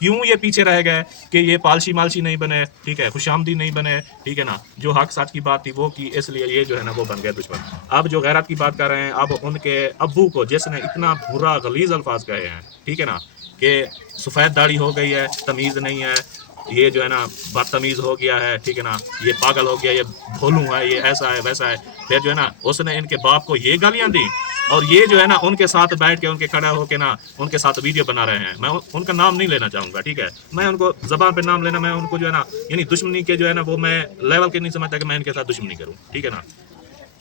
क्यों ये पीछे रह गए कि ये पालशी मालशी नहीं बने, ठीक है, खुशामदी नहीं बने, ठीक है ना, जो हक सच की बात थी वो की, इसलिए ये जो है ना वो बन गए दुश्मन। अब जो गैरत की बात कर रहे हैं, अब उनके अब्बू को जिसने इतना बुरा गलीज अल्फाज कहे हैं, ठीक है ना, कि सफ़ेद दाढ़ी हो गई है, तमीज़ नहीं है, ये जो है ना बदतमीज़ हो गया है, ठीक है ना, ये पागल हो गया, ये भोलू है, ये ऐसा है वैसा है, फिर जो है ना उसने इनके बाप को ये गालियाँ दी, और ये जो है ना उनके साथ बैठ के उनके खड़ा होके ना उनके साथ वीडियो बना रहे हैं। मैं उनका नाम नहीं लेना चाहूँगा, ठीक है, मैं उनको ज़बान पे नाम लेना, मैं उनको जो है ना यानी दुश्मनी के जो है ना वो मैं लेवल के नहीं समझता कि मैं इनके साथ दुश्मनी करूँ, ठीक है ना।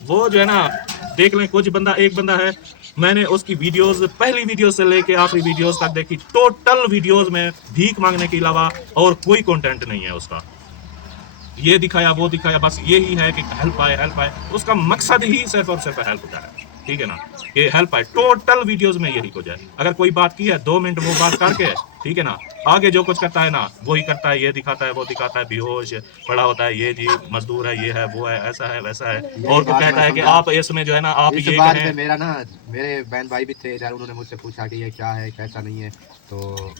वो जो है ना देख लें, कुछ बंदा एक बंदा है, मैंने उसकी वीडियोस पहली वीडियो से लेके आखिरी वीडियोस तक देखी, टोटल वीडियोस में भीख मांगने के अलावा और कोई कंटेंट नहीं है उसका। ये दिखाया वो दिखाया, बस यही है कि हेल्प आए, उसका मकसद ही सिर्फ और सिर्फ हेल्प का है, ठीक है ना, कि हेल्प आए। टोटल वीडियोस में यही कुछ है। अगर कोई बात की है 2 मिनट वो बात करके, ठीक है ना, आगे जो कुछ करता है ना वही करता है, ये दिखाता है वो दिखाता है, बेहोश पड़ा होता है, ये जी मजदूर है, ये है वो है, ऐसा है वैसा है, और तो कहता है कि आप इसमें जो है ना आप ये कहें। मेरा ना मेरे बहन भाई भी थे इधर, उन्होंने मुझसे पूछा कि ये क्या है कैसा नहीं है, तो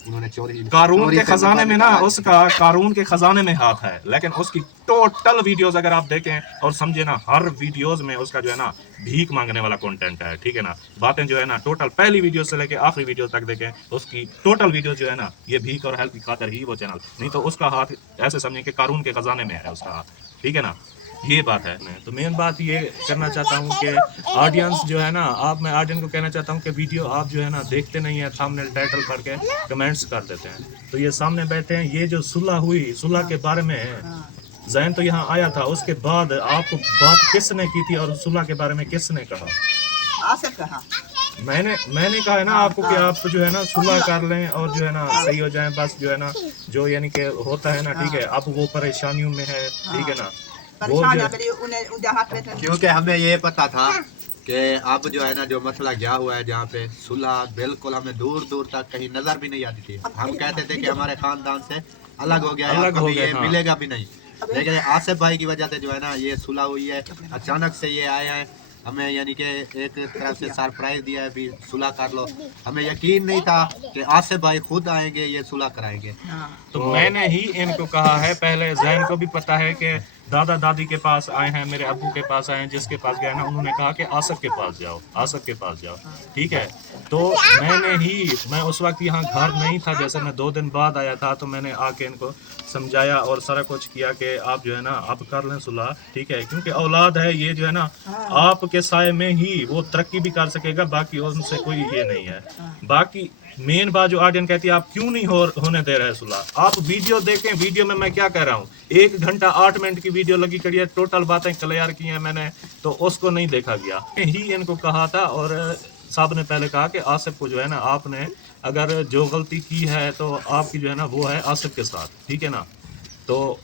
उन्होंने कारून के खजाने में ना उसका कारून के खजाने में हाथ है, लेकिन उसकी टोटल वीडियोस अगर आप देखें और समझे ना, हर वीडियोस में उसका जो है ना भीख मांगने वाला कंटेंट है, ठीक है ना। बातें जो है ना टोटल पहली वीडियो से लेके आखिरी वीडियो तक देखें, उसकी टोटल वीडियो जो है ना ये भीख और हेल्प की खातिर ही वो चैनल, नहीं तो उसका हाथ ऐसे समझें कि कारून के खजाने में है उसका हाथ, ठीक है ना। ये बात है। मैं तो मेन बात ये करना चाहता हूँ कि ऑडियंस जो है ना, आप मैं ऑडियंस को कहना चाहता हूँ कि वीडियो आप जो है ना देखते नहीं है, थंबनेल टाइटल पढ़ के कमेंट्स कर देते हैं। तो ये सामने बैठे हैं, ये जो सुलह हुई, सुलह के बारे में जैन तो यहाँ आया था, उसके बाद आपको बात किसने की थी और सुलह के बारे में किसने कहा? आसिफ कहा। मैंने कहा है ना आपको कि आप जो है ना सुलह कर लें और जो है ना सही हो जाए, बस जो है ना जो यानी कि होता है ना, ठीक है, अब वो परेशानियों में है, ठीक है ना, वो क्योंकि हमें ये पता था कि अब जो है ना जो मसला गया हुआ है जहाँ पे सुलह बिल्कुल हमें दूर दूर तक कहीं नजर भी नहीं आती थी। हम कहते थे कि हमारे खानदान से अलग हो गया है, अलग हो कभी गया, ये हाँ। मिलेगा भी नहीं, लेकिन आसिफ भाई की वजह से जो है ना ये सुलह हुई है। अचानक से ये आए हैं, हमें यानी कि एक तरफ से सरप्राइज दिया है भी सुलह कर लो। हमें यकीन नहीं था कि आसिफ भाई खुद आएंगे ये सुलह कराएंगे। तो मैंने ही इनको कहा है, पहले जैन को भी पता है कि दादा दादी के पास आए हैं, मेरे अब्बू के पास आए हैं, जिसके पास गए ना उन्होंने कहा कि आसिफ के पास जाओ, आसिफ के पास जाओ, ठीक है। तो मैं उस वक्त यहाँ घर नहीं था, जैसे मैं 2 दिन बाद आया था, तो मैंने आके इनको समझाया और सारा कुछ किया कि आप जो है ना आप कर लें सुलह, ठीक है, क्योंकि औलाद है ये जो है ना आपके साय में ही वो तरक्की भी कर सकेगा, बाकी उनसे कोई ये नहीं है। बाकी मेन बात जो ऑडियंस कहती है आप क्यों नहीं होने दे रहे सुलह, आप वीडियो देखें। वीडियो में मैं क्या कह रहा हूँ, 1 घंटा 8 मिनट की वीडियो लगी कड़ी है, टोटल बातें क्लियर की हैं मैंने, तो उसको नहीं देखा गया ही इनको कहा था। और साहब ने पहले कहा कि आसिफ को जो है ना आपने अगर जो गलती की है तो आपकी जो है ना वो है आसिफ के साथ, ठीक है ना। तो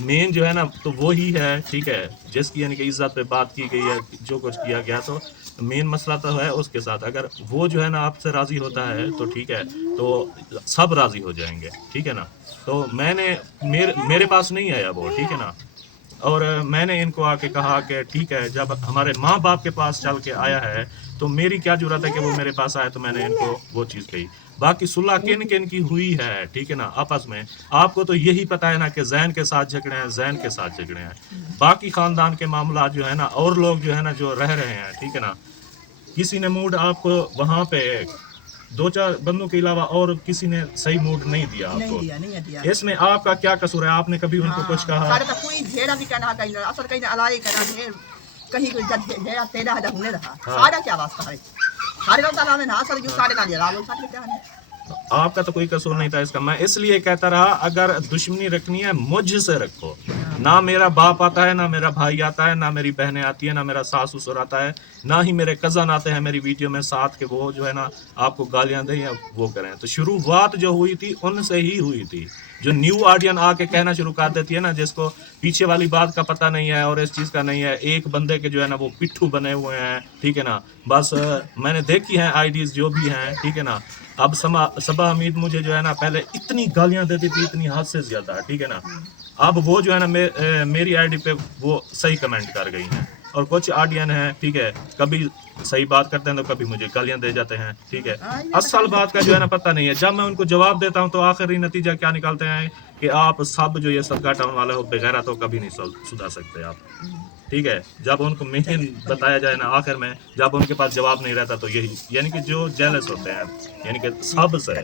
मेन जो है ना तो वो ही है, ठीक है, जिसकी यानी कि इज्जत पे बात की गई है, जो कुछ किया गया, तो मेन मसला तो है उसके साथ। अगर वो जो है ना आपसे राज़ी होता है तो ठीक है, तो सब राज़ी हो जाएंगे, ठीक है ना। तो मेरे पास नहीं आया वो, ठीक है ना। और मैंने इनको आके कहा कि ठीक है, जब हमारे माँ बाप के पास चल के आया है तो मेरी क्या जरूरत है कि वो मेरे पास आए, तो मैंने इनको वो चीज़ कही। बाकी सुलह किन किन की हुई है, ठीक है ना, आपस में आपको तो यही पता है ना कि जैन के साथ झगड़े हैं, जैन के साथ झगड़े हैं। बाकी खानदान के मामला जो है ना और लोग जो है ना जो रह रहे हैं, ठीक है ना, किसी ने मूड आपको वहाँ पे 2-4 बंदों के अलावा और किसी ने सही मूड नहीं दिया आपको। नहीं दिया। इसमें आपका क्या कसूर है? आपने कभी उनको कुछ कहा? सारे तो कोई घेरा भी करना कहीं असर कहीं अलाई करना ढेर कहीं कोई जब घेरा 13,000 होने रहा सारा क्या वास्ता है सारे लोग ताला में ना असर क्यों सारे ना दिया लोग सारे क्या है। आपका तो कोई कसूर नहीं था इसका। मैं इसलिए कहता रहा अगर दुश्मनी रखनी है मुझसे रखो, ना मेरा बाप आता है, ना मेरा भाई आता है, ना मेरी बहनें आती है, ना मेरा सास ससुर आता है, ना ही मेरे कज़न आते हैं मेरी वीडियो में साथ के वो जो है ना आपको गालियां दें या वो करें। तो शुरुआत जो हुई थी उनसे ही हुई थी। जो न्यू ऑडियंस आके कहना शुरू कर देती है ना, जिसको पीछे वाली बात का पता नहीं है और इस चीज़ का नहीं है, एक बंदे के जो है ना वो पिट्ठू बने हुए हैं, ठीक है ना। बस मैंने देखी हैं आईडीज जो भी हैं, ठीक है ना। अब सबा हमीद मुझे जो है ना पहले इतनी गालियां देती थी, इतनी हद से ज़्यादा, ठीक है ना। अब वो जो है ना मेरी आईडी पे वो सही कमेंट कर गई हैं, اور کچھ آڈین ہیں ٹھیک ہے کبھی صحیح بات کرتے ہیں تو کبھی مجھے گالیاں دے جاتے ہیں ٹھیک ہے. اصل بات کا جو ہے نا پتہ نہیں ہے. جب میں ان کو جواب دیتا ہوں تو آخری نتیجہ کیا نکالتے ہیں کہ آپ سب جو یہ صدقہ ٹاؤن والے ہو بغیر تو کبھی نہیں سدھار سکتے آپ ٹھیک ہے. جب ان کو مین بتایا جائے نا آخر میں جب ان کے پاس جواب نہیں رہتا تو یہی یعنی کہ جو جیلس ہوتے ہیں یعنی کہ سب سے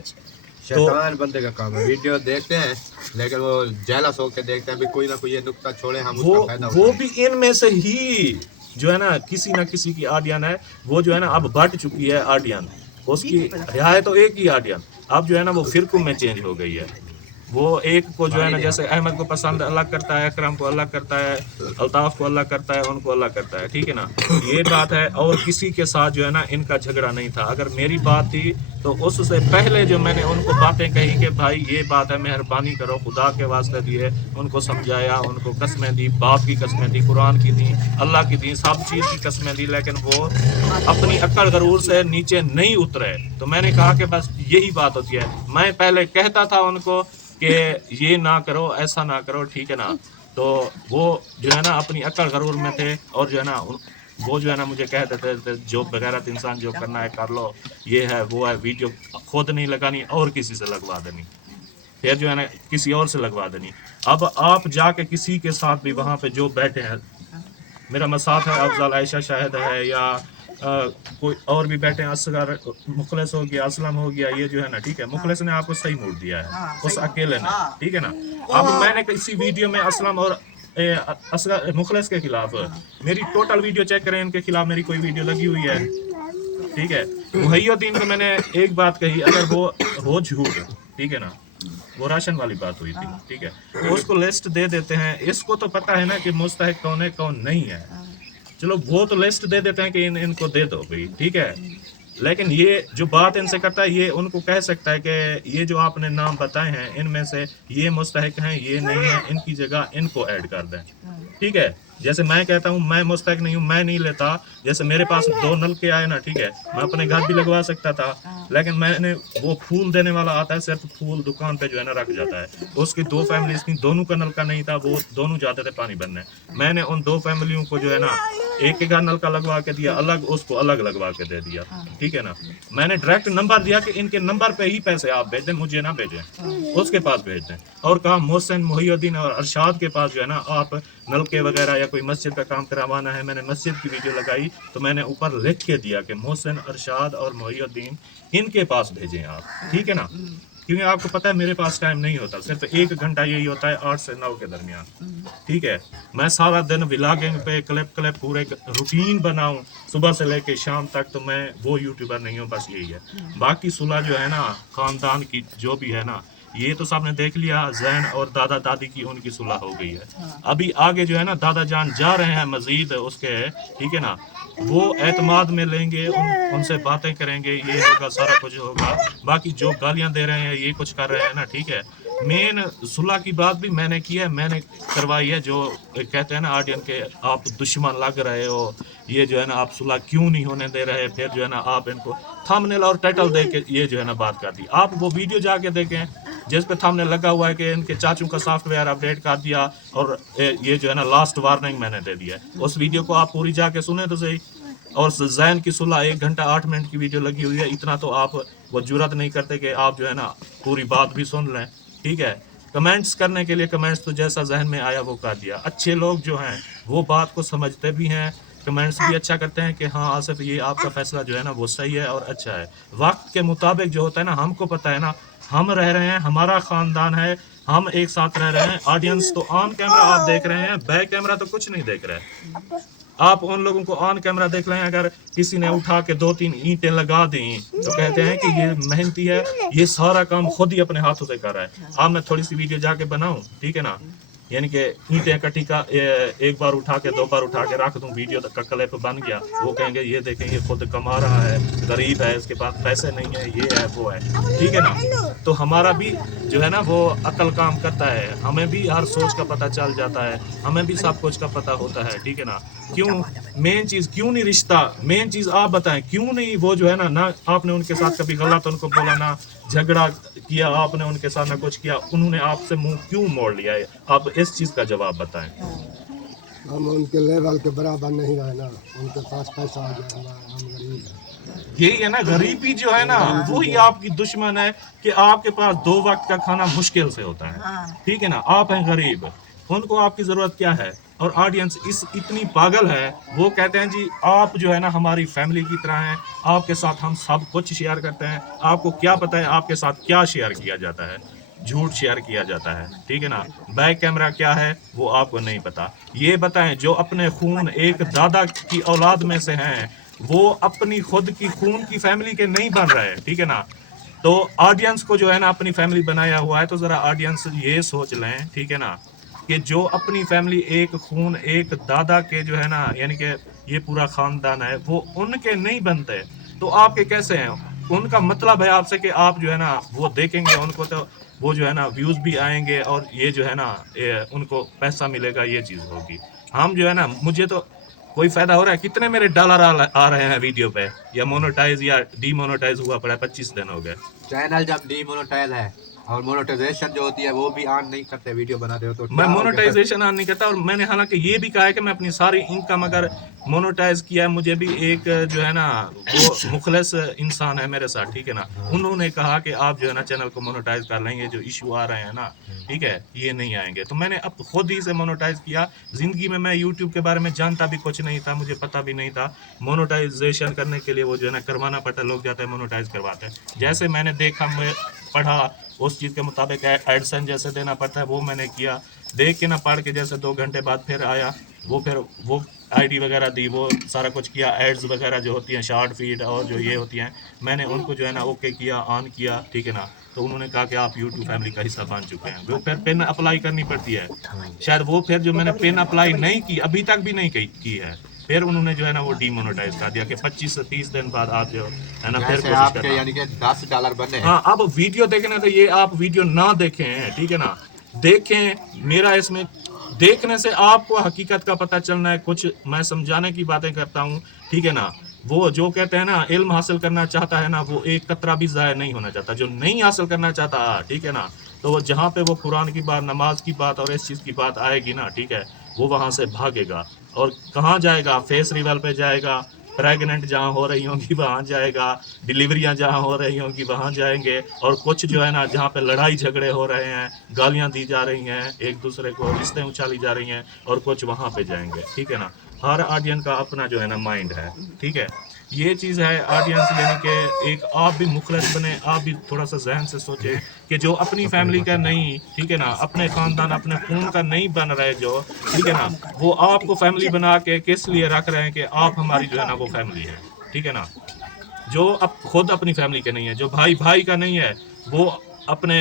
شیطان بندے کا کام ہے. ویڈیو دیکھتے ہیں لیکن وہ جیلس ہو کے دیکھتے ہیں بھی کوئی نہ کوئی یہ نقطہ چھوڑے ہم اس کا فائدہ وہ اٹھائیں. بھی ان میں سے ہی جو ہے نا کسی نہ کسی کی آڈین ہے وہ جو ہے نا اب بٹ چکی ہے آڈین. اس کی ہے تو ایک ہی آڈین اب جو ہے نا وہ فرقوں میں چینج ہو گئی ہے. وہ ایک کو جو ہے نا جیسے احمد کو پسند اللہ کرتا ہے اکرم کو اللہ کرتا ہے الطاف کو اللہ کرتا ہے ان کو اللہ کرتا ہے ٹھیک ہے نا یہ بات ہے. اور کسی کے ساتھ جو ہے نا ان کا جھگڑا نہیں تھا. اگر میری بات تھی تو اس سے پہلے جو میں نے ان کو باتیں کہی کہ بھائی یہ بات ہے مہربانی کرو خدا کے واسطے دیے ان کو سمجھایا ان کو قسمیں دی باپ کی قسمیں دی قرآن کی دی اللہ کی دی سب چیز کی قسمیں دی لیکن وہ اپنی عقل غرور سے نیچے نہیں اترے. تو میں نے کہا کہ بس یہی بات ہوتی ہے. میں پہلے کہتا تھا ان کو کہ یہ نہ کرو ایسا نہ کرو ٹھیک ہے نا تو وہ جو ہے نا اپنی عقل غرور میں تھے اور جو ہے نا وہ جو ہے نا مجھے کہہ دیتے تھے جو بغیرت انسان جو کرنا ہے کر لو یہ ہے وہ ہے ویڈیو خود نہیں لگانی اور کسی سے لگوا دینی پھر جو ہے نا کسی اور سے لگوا دینی. اب آپ جا کے کسی کے ساتھ بھی وہاں پہ جو بیٹھے ہیں میرا مساف ہے افضل عائشہ شاہد ہے یا کوئی اور بھی بیٹھے ہیں اصغر مخلص ہو گیا اسلم ہو گیا یہ جو ہے نا ٹھیک ہے مخلص نے آپ کو صحیح موڈ دیا ہے اس اکیلے نے ٹھیک ہے نا. اب میں نے کسی ویڈیو میں اسلم اور مخلص کے خلاف میری ٹوٹل ویڈیو چیک کریں ان کے خلاف میری کوئی ویڈیو لگی ہوئی ہے ٹھیک ہے. محی الدین کو میں نے ایک بات کہی اگر وہ ہو جھوٹ ٹھیک ہے نا وہ راشن والی بات ہوئی تھی ٹھیک ہے اس کو لسٹ دے دیتے ہیں. اس کو تو پتہ ہے نا کہ مستحق کون ہے کون نہیں ہے چلو وہ تو لسٹ دے دیتے ہیں کہ ان کو دے دو بھائی ٹھیک ہے. لیکن یہ جو بات ان سے کرتا ہے یہ ان کو کہہ سکتا ہے کہ یہ جو آپ نے نام بتائے ہیں ان میں سے یہ مستحق ہیں یہ نہیں ہے ان کی جگہ ان کو ایڈ کر دیں ٹھیک ہے. جیسے میں کہتا ہوں میں مستحق نہیں ہوں میں نہیں لیتا جیسے میرے پاس 2 نلکے آئے نا ٹھیک ہے میں اپنے گھر بھی لگوا سکتا تھا لیکن میں نے وہ پھول دینے والا آتا ہے صرف پھول دکان پہ جو ہے نا رکھ جاتا ہے. اس کی 2 فیملیز تھیں دونوں کا نلکا نہیں تھا وہ دونوں جاتے تھے پانی بھرنے. میں نے ان 2 فیملیوں کو جو ہے نا ایک کے گھر نلکا لگوا کے دیا الگ اس کو الگ لگوا کے دے دیا ٹھیک ہے نا. میں نے ڈائریکٹ نمبر دیا کہ ان کے نمبر پہ ہی پیسے آپ بھیج دیں مجھے نہ بھیجیں اس کے پاس بھیج دیں اور کہا محسن محی الدین اور ارشاد کے پاس جو ہے نا آپ نلکے وغیرہ یا کوئی مسجد کا کام کروانا ہے. میں نے مسجد کی ویڈیو لگائی تو میں نے اوپر لکھ کے دیا کہ محسن ارشاد اور محی الدین ان کے پاس بھیجیں آپ ٹھیک ہے نا کیونکہ آپ کو پتہ ہے میرے پاس ٹائم نہیں ہوتا صرف 1 گھنٹہ یہی ہوتا ہے 8 سے 9 کے درمیان ٹھیک ہے. میں سارا دن ولاگنگ پہ کلپ پورے روٹین بناؤں صبح سے لے کے شام تک تو میں وہ یوٹیوبر نہیں ہوں بس یہی ہے. باقی صلح جو ہے نا خاندان کی جو بھی ہے نا یہ تو سب نے دیکھ لیا زین اور دادا دادی کی ان کی صلح ہو گئی ہے. ابھی آگے جو ہے نا دادا جان جا رہے ہیں مزید اس کے ٹھیک ہے نا وہ اعتماد میں لیں گے ان سے باتیں کریں گے یہ ہوگا سارا کچھ ہوگا. باقی جو گالیاں دے رہے ہیں یہ کچھ کر رہے ہیں نا ٹھیک ہے مین صلح کی بات بھی میں نے کی ہے میں نے کروائی ہے. جو کہتے ہیں نا آڈین کے آپ دشمن لگ رہے ہو یہ جو ہے نا آپ صلح کیوں نہیں ہونے دے رہے پھر جو ہے نا آپ ان کو تھمبنیل اور ٹائٹل دے کے یہ جو ہے نا بات کر دی. آپ وہ ویڈیو جا کے دیکھیں جس پہ تھمبنیل لگا ہوا ہے کہ ان کے چاچوں کا سافٹ ویئر اپڈیٹ کر دیا اور یہ جو ہے نا لاسٹ وارننگ میں نے دے دیا ہے. اس ویڈیو کو آپ پوری جا کے سنیں تو صحیح. اور زین کی صلح 1 گھنٹہ 8 منٹ کی ویڈیو لگی ہوئی ہے. اتنا تو آپ وہ جرات نہیں کرتے کہ آپ جو ہے نا پوری بات بھی سن لیں ٹھیک ہے. کمنٹس کرنے کے لیے کمنٹس تو جیسا ذہن میں آیا وہ کر دیا. اچھے لوگ جو ہیں وہ بات کو سمجھتے بھی ہیں کمنٹس بھی اچھا کرتے ہیں کہ ہاں آصف یہ آپ کا فیصلہ جو ہے نا وہ صحیح ہے اور اچھا ہے. وقت کے مطابق جو ہوتا ہے نا ہم کو پتہ ہے نا ہم رہ رہے ہیں ہمارا خاندان ہے ہم ایک ساتھ رہ رہے ہیں. آڈینس تو آن کیمرہ آپ دیکھ رہے ہیں بیک کیمرہ تو کچھ نہیں دیکھ رہے. آپ ان لوگوں کو آن کیمرہ دیکھ رہے ہیں اگر کسی نے اٹھا کے 2-3 اینٹیں لگا دیں تو کہتے ہیں کہ یہ محنتی ہے یہ سارا کام خود ہی اپنے ہاتھوں سے کر رہا ہے. اب میں تھوڑی سی ویڈیو جا کے بناؤں ٹھیک ہے نا یعنی کہ اینٹیں کٹی کا 1 بار اٹھا کے 2 بار اٹھا کے رکھ دوں ویڈیو کا کلپ بن گیا وہ کہیں گے یہ دیکھیں یہ خود کما رہا ہے غریب ہے اس کے پاس پیسے نہیں ہے یہ ہے وہ ہے ٹھیک ہے نا. تو ہمارا بھی جو ہے نا وہ عقل کام کرتا ہے ہمیں بھی ہر سوچ کا پتہ چل جاتا ہے ہمیں بھی سب کچھ کا پتہ ہوتا ہے ٹھیک ہے نا. کیوں مین چیز کیوں نہیں رشتہ مین چیز آپ بتائیں کیوں نہیں وہ جو ہے نا نہ آپ نے ان کے ساتھ کبھی غلط ان کو بولا نہ جھگڑا کیا آپ نے ان کے ساتھ نہ کچھ کیا انہوں نے آپ سے منہ کیوں موڑ لیا ہے. آپ اس چیز کا جواب بتائیں. हम उनके लेवल के बराबर नहीं रहे ना, उनके पास पैसा आ गया, हम गरीब हैं। यही है ना, गरीबी जो है ना वही आपकी दुश्मन है कि आपके पास 2 वक्त का खाना मुश्किल से होता है, ठीक है ना। आप हैं गरीब, उनको आपकी ज़रूरत क्या है? और ऑडियंस इतनी पागल है, वो कहते हैं जी आप जो है ना हमारी फैमिली की तरह हैं, आपके साथ हम सब कुछ शेयर करते हैं। आपको क्या पता है आपके साथ क्या शेयर किया जाता है? झूठ शेयर किया जाता है, ठीक है ना। बैक कैमरा क्या है वो आपको नहीं पता। ये बताएं जो अपने खून एक दादा की औलाद में से हैं, वो अपनी खुद की खून की फैमिली के नहीं बन रहे, ठीक है ना। तो ऑडियंस को जो है ना अपनी फैमिली बनाया हुआ है, तो ज़रा ऑडियंस ये सोच लें, ठीक है ना, कि जो अपनी फैमिली एक खून एक दादा के जो है ना, यानी कि ये पूरा ख़ानदान है, वो उनके नहीं बनते तो आपके कैसे हैं? उनका मतलब है आपसे कि आप जो है ना वो देखेंगे उनको, तो वो जो है ना व्यूज़ भी आएंगे और ये जो है ना उनको पैसा मिलेगा, ये चीज़ होगी। हम जो है ना, मुझे तो कोई फ़ायदा हो रहा है? कितने मेरे डॉलर आ रहे हैं वीडियो पे, या मोनेटाइज या डीमोनेटाइज हुआ पड़ा है, 25 दिन हो गए। चैनल जब डीमोनेटाइज है और मोनेटाइजेशन जो होती है वो भी ऑन नहीं करते, वीडियो बनाते हो तो मैं क्या हो गया? मोनेटाइजेशन ऑन नहीं करता, और मैंने हालांकि ये भी कहा है कि मैं अपनी सारी इनकम अगर मोनेटाइज किया है, मुझे भी एक जो है ना वो मुखलस इंसान है मेरे साथ, ठीक है ना, उन्होंने कहा कि आप जो है ना चैनल को मोनेटाइज कर लेंगे, जो इशू आ रहे हैं ना, ठीक है, ये नहीं आएंगे। तो मैंने अब खुद ही से मोनेटाइज किया। ज़िंदगी में मैं यूट्यूब के बारे में जानता भी कुछ नहीं था, मुझे पता भी नहीं था। मोनेटाइजेशन करने के लिए वो जो है ना करवाना पड़ता है, लोग जाते हैं मोनेटाइज करवाते हैं। जैसे मैंने देखा, मैं पढ़ा, उस चीज़ के मुताबिक एडसन जैसे देना पड़ता है, वो मैंने किया। देख के ना पढ़ के जैसे 2 घंटे बाद फिर आया, वो आईडी वगैरह दी, वो सारा कुछ किया। एड्स वगैरह जो होती हैं, शॉर्ट फीड और जो ये होती हैं, मैंने उनको जो है ना ओके किया, ऑन किया, ठीक है ना। तो उन्होंने कहा कि आप यूट्यूब फैमिली का हिस्सा बन चुके हैं। वो फिर पिन अप्लाई करनी पड़ती है, शायद वो फिर जो मैंने पिन अप्लाई नहीं की, अभी तक भी नहीं की है, फिर उन्होंने जो है ना वो डीमोनेटाइज कर दिया कि 25 से 30 दिन बाद आप जो है ना फिर जैसे कोशिश आपके करना। यानी कि $10 बने हैं। हाँ, अब वीडियो देखना तो ये आप वीडियो ना देखें, ठीक है ना, देखें। मेरा इसमें देखने से आपको हकीकत का पता चलना है, कुछ मैं समझाने की बातें करता हूँ, ठीक है ना। वो जो कहते हैं ना इल्म हासिल करना चाहता है ना, वो एक कतरा भी ज़ाया नहीं होना चाहता। जो नहीं हासिल करना चाहता, ठीक है ना, तो वो जहाँ पे वो कुरान की बात, नमाज की बात और इस चीज़ की बात आएगी ना, ठीक है, वो वहाँ से भागेगा। और कहाँ जाएगा? फेस रिवल पे जाएगा, प्रेग्नेंट जहाँ हो रही होंगी वहाँ जाएगा, डिलीवरियाँ जहाँ हो रही होंगी वहाँ जाएंगे, और कुछ जो है ना जहाँ पे लड़ाई झगड़े हो रहे हैं, गालियाँ दी जा रही हैं एक दूसरे को, रिश्ते उछाली जा रही हैं, और कुछ वहाँ पे जाएंगे, ठीक है ना। हर ऑडियंस का अपना जो है ना माइंड है, ठीक है। ये चीज़ है ऑडियंस, यानी कि एक आप भी मुखलस बने, आप भी थोड़ा सा जहन से सोचें कि जो अपनी फैमिली का नहीं, ठीक है ना, अपने ख़ानदान अपने खून का नहीं बन रहे जो, ठीक है ना, वो आपको फैमिली बना के किस लिए रख रहे हैं कि आप हमारी जो है ना वो फैमिली है, ठीक है ना। जो अब खुद अपनी फैमिली के नहीं है, जो भाई का नहीं है, वो अपने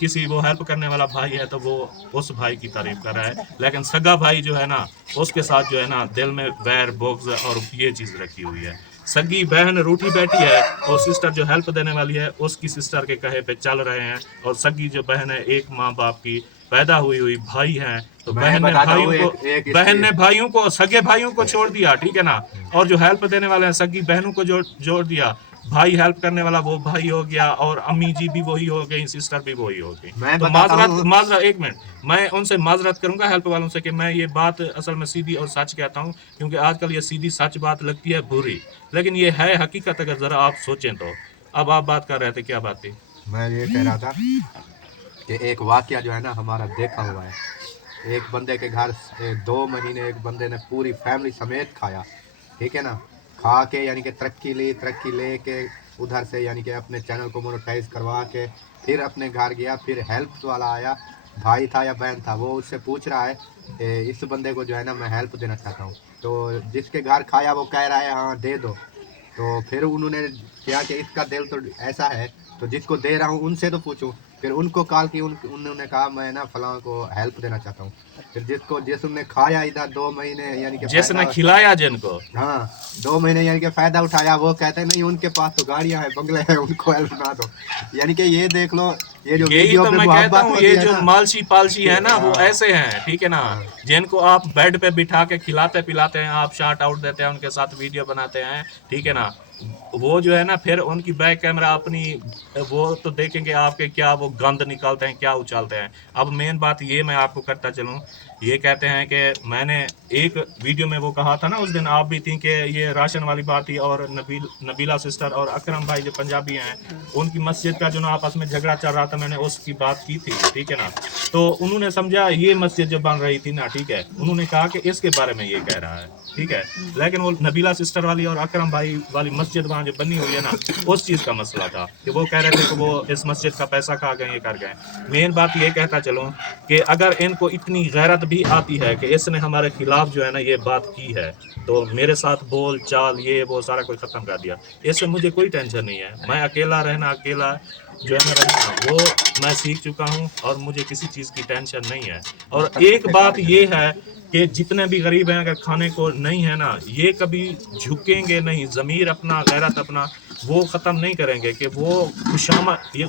किसी वो हेल्प करने वाला भाई है तो वो उस भाई की तारीफ कर रहा है, लेकिन सगा भाई जो है ना उसके साथ जो है ना दिल में वैर बुग़्ज़ और ये चीज़ रखी हुई है। सगी बहन रूठी बैठी है और सिस्टर जो हेल्प देने वाली है उसकी सिस्टर के कहे पे चल रहे हैं, और सगी जो बहन है एक माँ बाप की पैदा हुई भाई हैं, तो बहन ने भाइयों को सगे भाइयों को छोड़ दिया, ठीक है ना, और जो हेल्प देने वाले हैं सगी बहनों को जोड़ दिया। भाई हेल्प करने वाला वो भाई हो गया, और अम्मी जी भी वही हो गई, सिस्टर भी वही हो गई। तो माजरत एक मिनट, मैं उनसे माजरत करूंगा हेल्प वालों से कि मैं ये बात असल में सीधी और सच कहता हूँ, क्योंकि आजकल ये सीधी सच बात लगती है बुरी, लेकिन ये है हकीकत अगर ज़रा आप सोचें तो। अब आप बात कर रहे थे, क्या बात थी? मैं ये कह रहा था कि एक वाकया जो है ना हमारा देखा हुआ है। एक बंदे के घर 2 महीने एक बंदे ने पूरी फैमिली समेत खाया, ठीक है ना, खा के यानी कि तरक्की ले के उधर से यानी कि अपने चैनल को मोनेटाइज करवा के फिर अपने घर गया। फिर हेल्प वाला आया, भाई था या बहन था, वो उससे पूछ रहा है इस बंदे को जो है ना मैं हेल्प देना चाहता हूँ। तो जिसके घर खाया वो कह रहा है हाँ दे दो। तो फिर उन्होंने किया कि इसका दिल तो ऐसा है, तो जिसको दे रहा हूँ उनसे तो पूछूं। फिर उनको कॉल की, उन्होंने कहा मैं ना फलां को हेल्प देना चाहता हूँ। फिर जिसने खाया इधर 2 महीने यानी कि जिसने खिलाया जिनको, हाँ 2 महीने यानी कि फायदा उठाया, वो कहते हैं नहीं उनके पास तो गाड़ियां हैं, बंगले हैं, उनको हेल्प ना दो। यानी कि ये देख लो, ये जो यही तो मैं कहता हूँ, ये जो मालशी पालशी है ना वो हाँ। ऐसे हैं, ठीक है ना, जिनको आप बेड पे बिठा के खिलाते पिलाते हैं, आप शार्ट आउट देते हैं, उनके साथ वीडियो बनाते हैं, ठीक है ना, वो जो है ना फिर उनकी बैक कैमरा अपनी वो तो देखेंगे आपके क्या वो गंद निकालते हैं, क्या उछालते हैं। अब मेन बात ये मैं आपको करता चलूँ, ये कहते हैं कि मैंने एक वीडियो में वो कहा था ना उस दिन, आप भी थी कि ये राशन वाली बात थी, और नबीला सिस्टर और अकरम भाई जो पंजाबी हैं उनकी मस्जिद का जो ना आपस में झगड़ा चल रहा था, मैंने उसकी बात की थी, ठीक है ना। तो उन्होंने समझा ये मस्जिद जो बन रही थी ना, ठीक है, उन्होंने कहा कि इसके बारे में ये कह रहा है, ठीक है। लेकिन वो नबीला सिस्टर वाली और अकरम भाई वाली मस्जिद वहाँ जो बनी हुई है ना, उस चीज़ का मसला था कि वो कह रहे थे कि वो इस मस्जिद का पैसा खा गए, ये कर गए। मेन बात ये कहता चलूँ कि अगर इनको इतनी गैरत भी आती है कि इसने हमारे खिलाफ जो है ना ये बात की है, तो मेरे साथ बोल चाल ये वो सारा कुछ ख़त्म कर दिया, इससे मुझे कोई टेंशन नहीं है। मैं अकेला रहना, अकेला जो है ना रहना, वो मैं सीख चुका हूँ और मुझे किसी चीज़ की टेंशन नहीं है। और एक बात ये है कि जितने भी गरीब हैं अगर खाने को नहीं है ना, ये कभी झुकेंगे नहीं, ज़मीर अपना, गैरत अपना वो ख़त्म नहीं करेंगे कि वो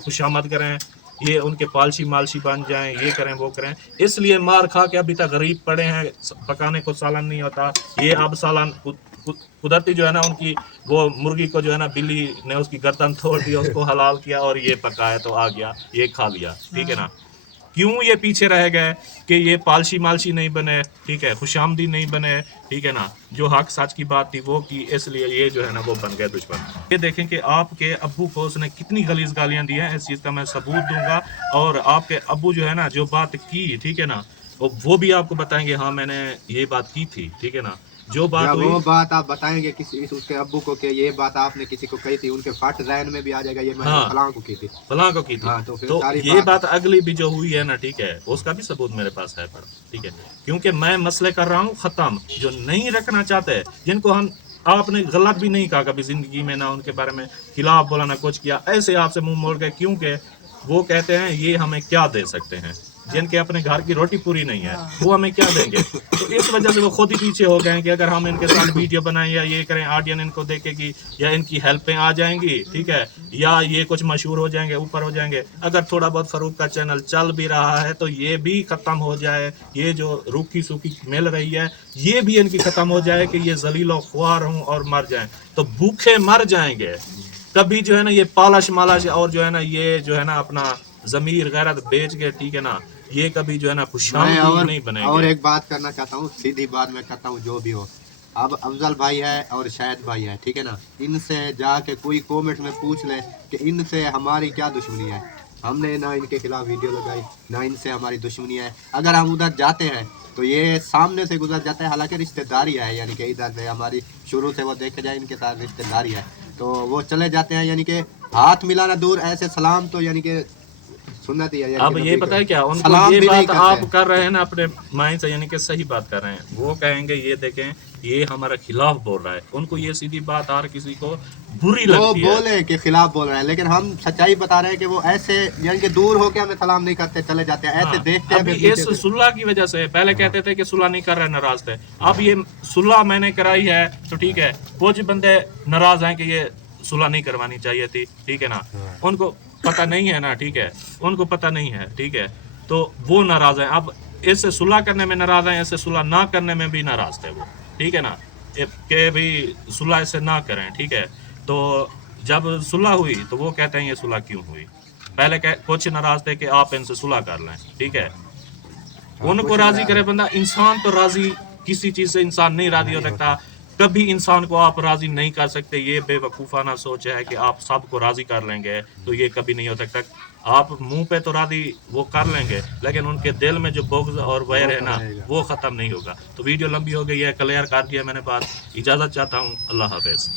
खुशामद करें, ये उनके पालशी मालशी बन जाएं, ये करें वो करें। इसलिए मार खा के अभी तक गरीब पड़े हैं, पकाने को सालन नहीं होता। ये अब सालन कुदरती जो है ना उनकी वो मुर्गी को जो है ना बिल्ली ने उसकी गर्दन तोड़ दी, उसको हलाल किया और ये पकाया तो आ गया, ये खा लिया, ठीक है ना। क्यों ये पीछे रह गए कि ये पालशी मालशी नहीं बने, ठीक है, खुशामदी नहीं बने, ठीक है ना, जो हक सच की बात थी वो की, इसलिए ये जो है ना वो बन गए दुश्मन। ये देखें कि आपके अब्बू को उसने कितनी गलीज गालियां दी हैं, इस चीज़ का मैं सबूत दूंगा। और आपके अब्बू जो है ना जो बात की, ठीक है ना, वो भी आपको बताएंगे हाँ मैंने ये बात की थी, ठीक है ना। जो बात हुई वो बात आप बताएंगे किसी उसके अब्बू को कि ये बात आपने किसी को कही थी, उनके फट ज़हन में भी आ जाएगा ये मैंने फलां को की थी, फलां को की थी। हाँ, तो ये बात अगली भी जो हुई है ना, ठीक है, उसका भी सबूत मेरे पास है, ठीक है। क्योंकि मैं मसले कर रहा हूँ ख़त्म। जो नहीं रखना चाहते, जिनको हम आपने गलत भी नहीं कहा कभी ज़िंदगी में, ना उनके बारे में खिलाफ बोला ना कुछ किया, ऐसे आपसे मुंह मोड़ गए, क्योंकि वो कहते हैं ये हमें क्या दे सकते हैं, जिनके अपने घर की रोटी पूरी नहीं है वो हमें क्या देंगे। तो इस वजह से वो खुद ही पीछे हो गए हैं कि अगर हम इनके साथ वीडियो बनाएं या ये करें, ऑडियंस इनको देखेगी या इनकी हेल्पें आ जाएंगी, ठीक है, या ये कुछ मशहूर हो जाएंगे, ऊपर हो जाएंगे। अगर थोड़ा बहुत फ़ारूक का चैनल चल भी रहा है तो ये भी ख़त्म हो जाए, ये जो रूखी सूखी मिल रही है ये भी इनकी ख़त्म हो जाए कि ये जलीलो ख्वार हों और मर जाएं, तो भूखे मर जाएंगे। कभी जो है ना ये पालश मालश और जो है ना ये जो है ना अपना ज़मीर गैरत बेच के, ठीक है ना, ये कभी जो है ना खुशहाल नहीं बनेंगे। और एक बात करना चाहता हूँ, सीधी बात मैं करता हूँ, जो भी हो, अब अफजल भाई है और शायद भाई है, ठीक है ना, इनसे जाके कोई कमेंट में पूछ ले कि इनसे हमारी क्या दुश्मनी है। हमने ना इनके खिलाफ वीडियो लगाई, ना इनसे हमारी दुश्मनी है। अगर हम उधर जाते हैं तो ये सामने से गुजर जाते हैं, हालांकि रिश्तेदारी है, यानी कि इधर से हमारी शुरू से वो देखे जाए इनके साथ रिश्तेदारी है, तो वो चले जाते हैं, यानी कि हाथ मिलाना दूर, ऐसे सलाम तो यानी कि सुन्नत ही है। अब ये पता है क्या, उनको ये बात आप कर रहे हैं ना अपने माइंड से, यानी कि सही बात कर रहे हैं। वो कहेंगे ये देखें ये हमारा खिलाफ बोल रहा है, उनको ये सीधी बात हर किसी को बुरी लगती है, वो बोले कि खिलाफ बोल रहा है, लेकिन हम सच्चाई बता रहे हैं कि वो ऐसे यानी कि दूर होके हमें सलाम नहीं करते, चले जाते हैं, ऐसे देखते हैं। इस सुलह की वजह से पहले कहते थे कि सुलह नहीं कर रहे, नाराज थे। अब ये सुलह मैंने कराई है तो ठीक है, कुछ बंदे नाराज हैं कि ये सुलह नहीं करवानी चाहिए थी, ठीक है ना, उनको पता नहीं है ना, ठीक है, उनको पता नहीं है, ठीक है, तो वो नाराज हैं। अब इससे सुलह करने में नाराज हैं, इससे सुलह ना करने में भी नाराज थे वो, ठीक है ना, कि भी सुलह इससे ना करें, ठीक है। तो जब सुलह हुई तो वो कहते हैं ये सुलह क्यों हुई। पहले कुछ नाराज थे कि आप इनसे सुलह कर लें, ठीक है, उनको राजी करे बंदा। इंसान तो राजी किसी चीज से इंसान नहीं राजी हो सकता, कभी इंसान को आप राजी नहीं कर सकते। ये बेवकूफ़ाना सोच है कि आप सबको राजी कर लेंगे, तो ये कभी नहीं हो सकता। आप मुंह पे तो राजी वो कर लेंगे, लेकिन उनके दिल में जो बुग़्ज़ और वैर है ना वो ख़त्म नहीं होगा। तो वीडियो लंबी हो गई है, क्लियर कर दिया मैंने बात। इजाज़त चाहता हूँ, अल्लाह हाफ़िज़।